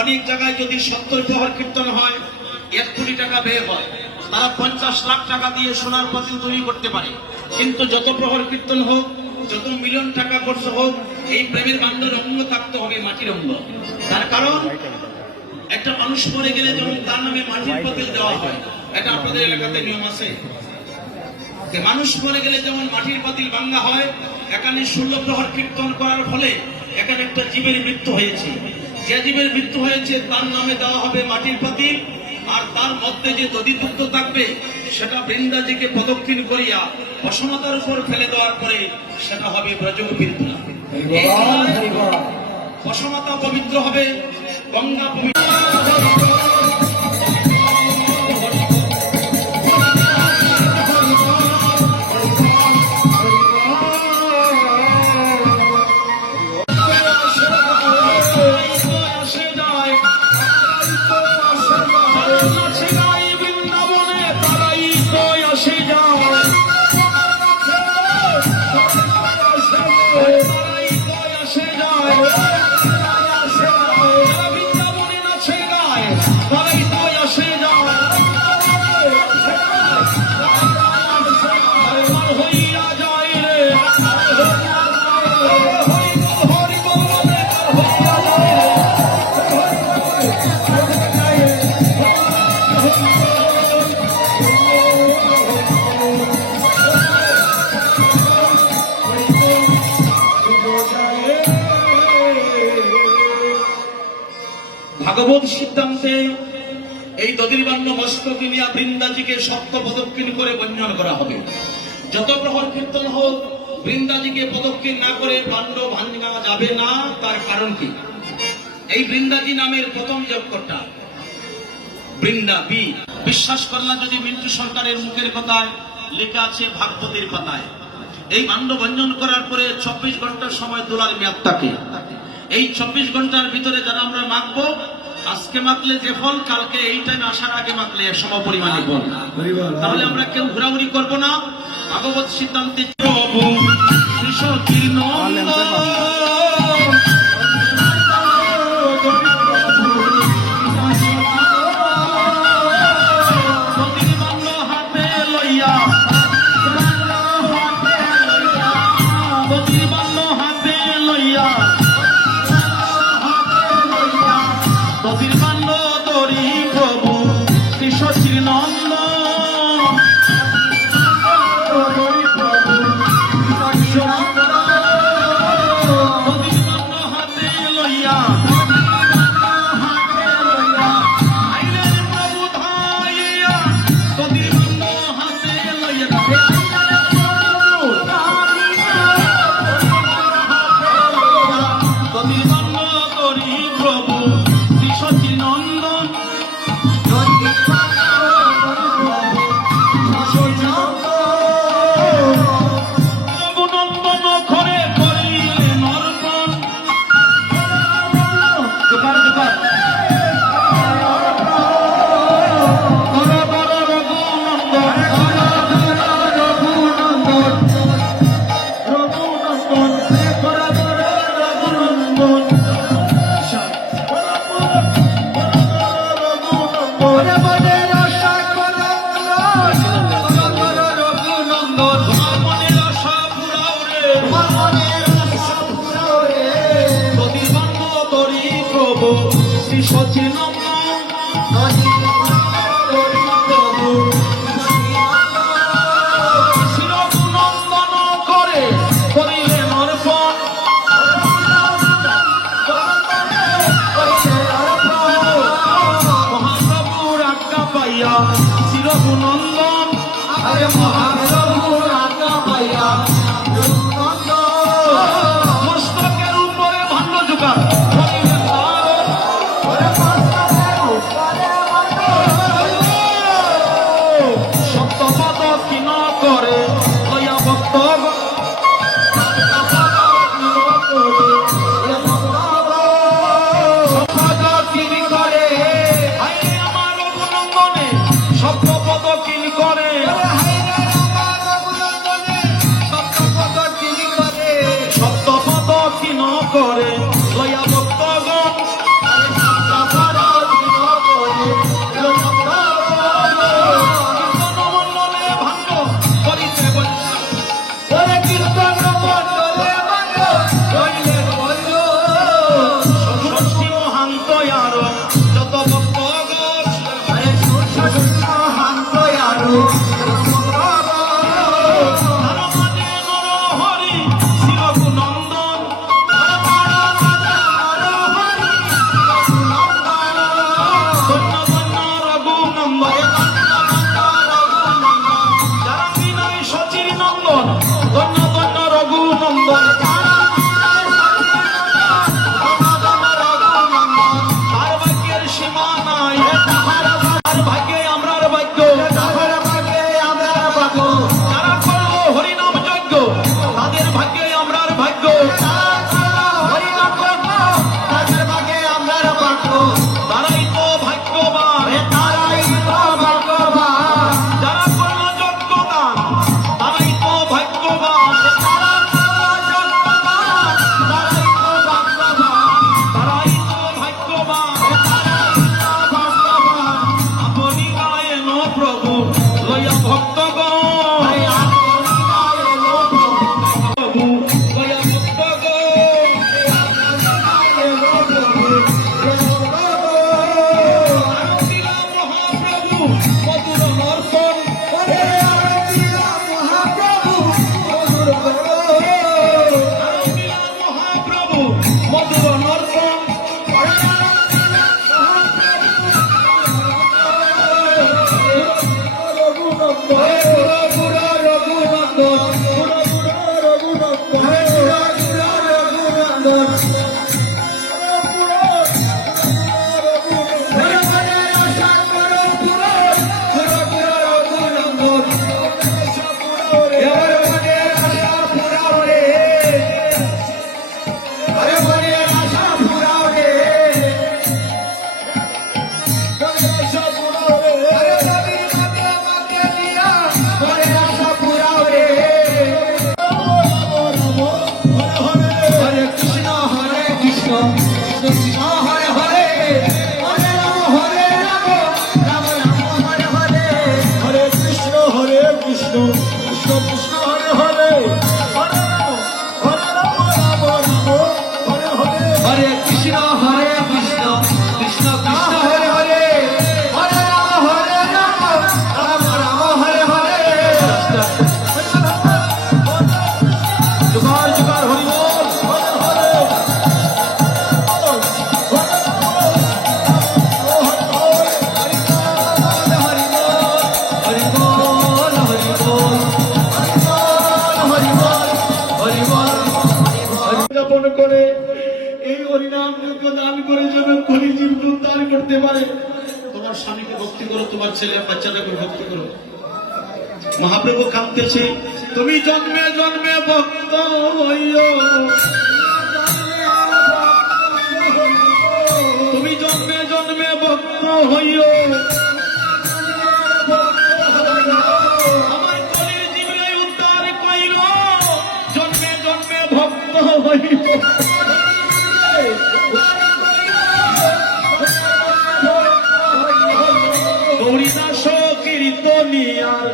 অনেক জায়গায় যদি 70 প্রহর কীর্তন হয় 1 কোটি টাকা ব্যয় হয়, তারা 50 লাখ টাকা দিয়ে সোনার পাতিল তৈরি করতে পারে। কিন্তু যত প্রহর কীর্তন হোক, যত মিলিয়ন টাকা খরচ হোক, এই প্রেমের বান্ধব অঙ্গ থাকতে হবে মাটির অঙ্গ। তার কারণ একটা মানুষ মরে গেলে যেমন তার নামে মাটির পাতিল দেওয়া হয়, এটা আপনাদের এলাকাতে নিয়ম আছে। মানুষ মরে গেলে যেমন মাটির পাতিল ভাঙ্গা হয়, এখানে 16 প্রহর কীর্তন করার ফলে এখানে একটা জীবের মৃত্যু হয়েছে। যে জীবের মৃত্যু হয়েছে তার নামে দেওয়া হবে মাটির পাতিল, আর তার মধ্যে যে দধিযুক্ত থাকবে সেটা বৃন্দাজিকে প্রদক্ষিণ করিয়া অসমতার উপর ফেলে দেওয়ার পরে সেটা হবে ব্রজগোপীর তুলা। অসমতা পবিত্র হবে, গঙ্গা পবিত্র। ভাগবত সিদ্ধান্তে এই দধির্বাণ্য বস্ত্র কিনিয়া বৃন্দাজিকে সপ্ত প্রদক্ষিণ করে বঞ্জন করা হবে। যত প্রহর কীর্তন হোক, বৃন্দাজিকে প্রদক্ষিণ না করে পাণ্ড ভাঙ্গা যাবে না। তার কারণ কি? এই বৃন্দাজি নামের প্রথম যজ্ঞটা বৃন্দা বি বিশ্বাস করলা যদি মিন্টু সরকারের মুখের কথায় লেখা আছে ভাগবতের পাতায়। এই পাণ্ড ভঞ্জন করার পরে 24 ঘন্টার সময় দোলার মেয়াদ থাকে। এই 24 ঘন্টার ভিতরে যারা আমরা মাখবো, আজকে মাখলে যে ফল, কালকে এই টাইম আসার আগে মাখলে সম পরিমাণে ফল। তাহলে আমরা কেউ ঘোরাঘুরি করবো না। ভাগবত সিদ্ধান্তে প্রভু সপ্তপদ কিন করে করে এই হরিনাম দান করে যেন কলিজীব উদ্ধার করতে পারে। তোমার স্বামীকে ভক্তি করো, তোমার ছেলে বাচ্চাটাকে ভক্তি করো। মহাপ্রভু কাঁদতেছে, তুমি জন্মে জন্মে ভক্ত হইও, তুমি জন্মে জন্মে ভক্ত হইও, আমার কলির জীবনে উদ্ধার কইর, জন্মে জন্মে ভক্ত হইও। গৌরীদাস কীর্তনিয়ার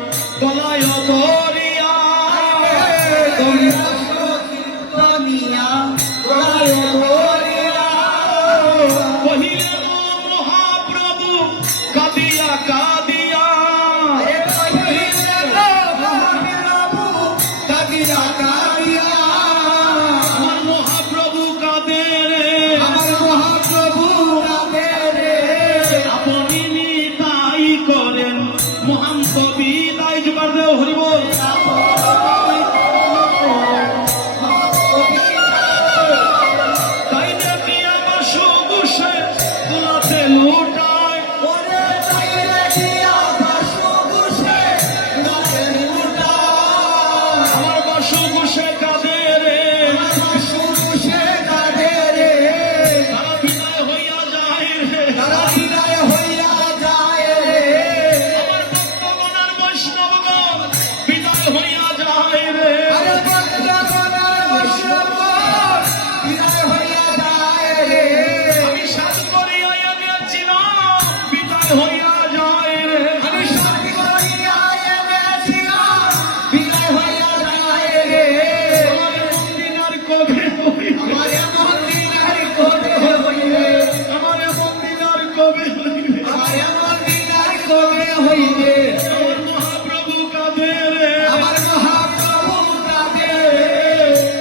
গলায় ধরিয়া, গৌরীদাস কীর্তনিয়া গলায় ধরিয়া কহিলেন মহাপ্রভু কাঁদিয়া কাঁদিয়া, কাঁদিয়া কাঁদিয়া আমার মহাপ্রভু কাঁদে রে, আমার মহাপ্রভু কাঁদে রে, আপনি নিতাই করেন মহান কবি। তাই জোগাড় দেও হরি বল। তাই দেখি আমার সুগুষে তুলাতে লুটায়, আমার বাসুগুষে কাঁদে রে, তারা বিদায় হইয়া যায় রে, আমার ভক্তগণ আর বৈষ্ণবগণ বিদায় হইয়া যায় রে, আমি সাধ করিয়া গেছিলাম বিদায় হইয়া যায় রে, আমি সাধ করিয়া গেছিলাম বিদায় হইয়া যায় রে, আমার মন্দিরার কবে হইবে, আমার মন্দিরার কবে হইবে, আমার মন্দিরার কবে হইবে, আমার মন্দিরার কবে হইবে, আমার মহাপ্রভু কাঁদে রে, আমার মহাপ্রভু কাঁদে রে,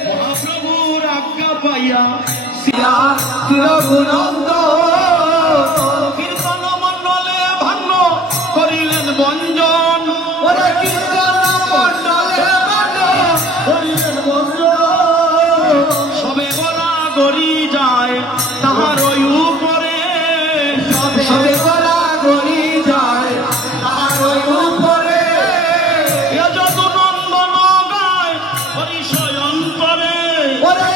মহাপ্রভুর আজ্ঞা পাইয়া শিলা চিরগুণন্দ কীর্তন মণ্ডলে ভান্ন করিলেন বঞ্জন, ওরা কীর্তন মণ্ডলে ভান্ন করিলেন বঞ্জন, সবে গলা গড়ি যায় তাহার ওই উপরে, সবে গলা গড়ি যায় তাহার ওই উপরে, এ যত নন্দন গায় হরিশয়ন করে, ওরা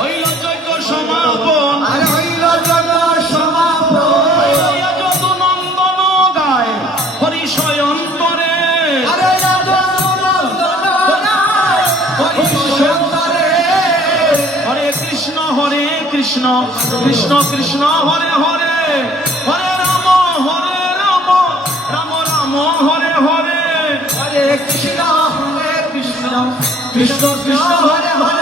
হইল যজ্ঞ সমাপন, হইল যজ্ঞ সমাপন, যত নন্দন গায় হরিশয়ন করে, হরে কৃষ্ণ কৃষ্ণ কৃষ্ণ হরে হরে, হরে রাম রাম রাম হরে হরে, হরে কৃষ্ণ কৃষ্ণ কৃষ্ণ হরে হরে।